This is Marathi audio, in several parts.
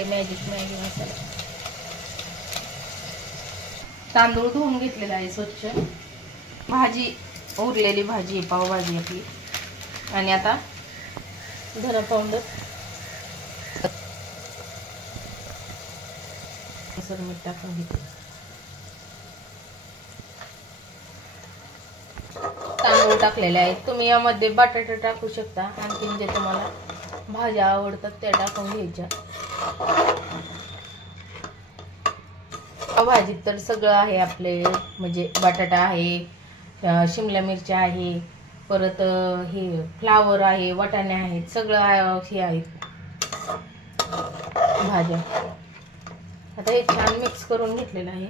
मॅजिक मॅगी मसाला. तांदूळ धुवून घेतलेला आहे स्वच्छ. भाजी उरलेली भाजी आहे, पावभाजी आपली. आणि आता धना पावडर, मीठ टाकून घेते. तांदूळ टाकलेले आहेत. तुम्ही यामध्ये बटाटा टाकू शकता. आणखीन जे तुम्हाला भाज्या आवडतात त्या टाकून घ्यायच्या. भाजीत तर सगळं आहे आपले, म्हणजे बटाटा आहे, शिमला मिरची आहे, परत हे फ्लावर आहे, वाटाणे आहेत, सगळं हे आहेत भाज्या. आता हे छान मिक्स करून घेतलेलं आहे.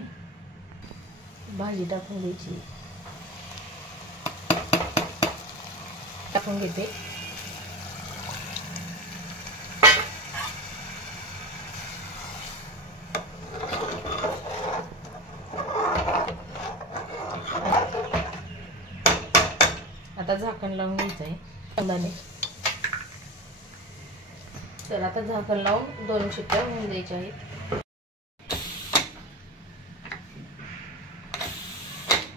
भाजी टाकून द्यायची. टाकून घेते. आता झाकण लावून घ्यायचं आहे. तर आता झाकण लावून 2 शिट्ट्या होऊन द्यायच्या आहेत.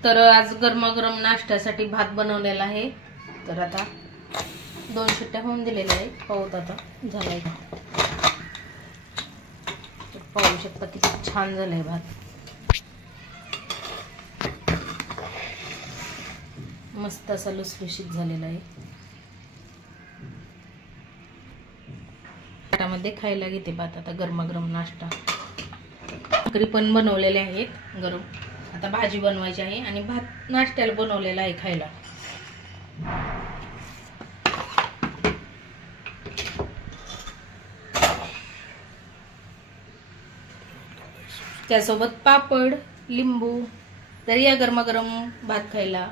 तर आज गरमागरम नाश्त्यासाठी भात बनवलेला आहे. तर आता 2 शिट्ट्या होऊन दिलेल्या आहेत. पाहूत आता झालाय. पाहू शकता किती छान झालंय भात. मस्त असा लुसलुशीत झालेला आहे. ताटामध्ये खायला घेते भात. आता गरमागरम नाश्ता. भाकरी पण बनवलेले आहेत गरम. आता भाजी बनवायची आहे आणि भात नाश्त्याला बनवलेला आहे खायला. त्यासोबत पापड, लिंबू. तर या गरमागरम भात खायला.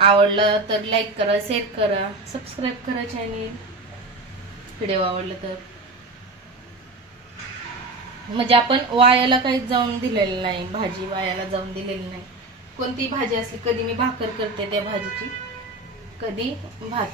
आवडलं तर लाईक करा, शेअर करा, सबस्क्राईब करा चॅनल. व्हिडिओ आवडला तर, म्हणजे आपण वायाला काहीच जाऊन दिलेलं नाही. भाजी वायाला जाऊन दिलेली नाही. कोणती भाजी असली, कधी मी भाकर करते त्या भाजीची, कधी भात.